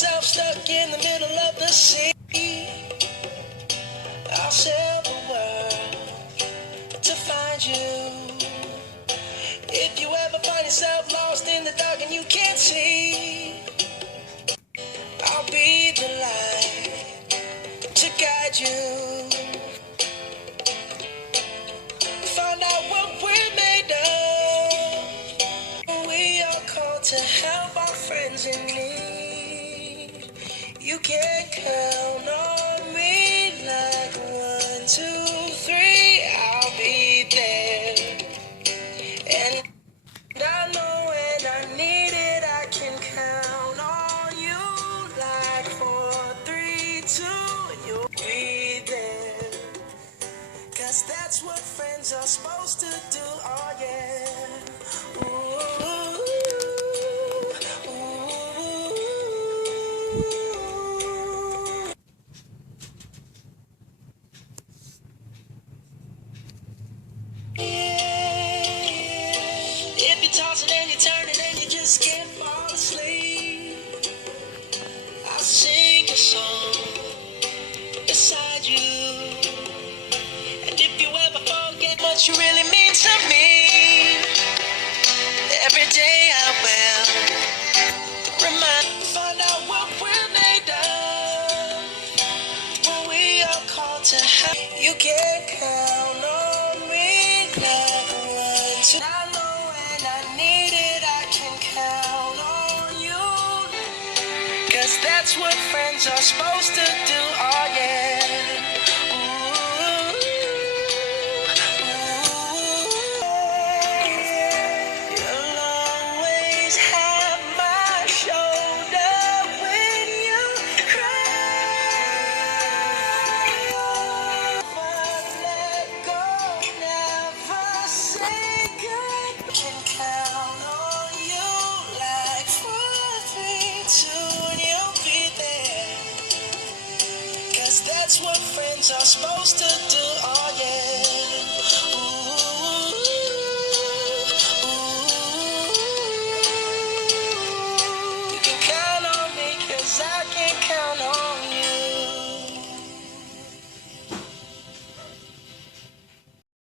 yourself stuck in the middle of the sea, I'll sail the world to find you. If you ever find yourself lost in the dark and you can't see, I'll be the light to guide you. Find out what we're made of. We are called to help our friends in need. You can count on me like 1, 2, 3. I'll be there. And I know when I need it, I can count on you like 4, 3, 2, and you'll be there. 'Cause that's what friends are supposed to do, oh yeah. Ooh, ooh, yeah. If you're tossing and you're turning and you just can't fall asleep, I'll sing a song beside you. And if you ever forget what you really mean to me, every day I will remind. Find out what we're made of. When we are called to help, you can count on me like 1, 2. I know when I need it, I can count on you. 'Cause that's what friends are supposed to do, oh yeah. You'll always have my shoulder when you cry. Never let go, never say goodbye. Can count on you like 4, 3, 2, and you'll be there. 'Cause that's what friends are supposed to do.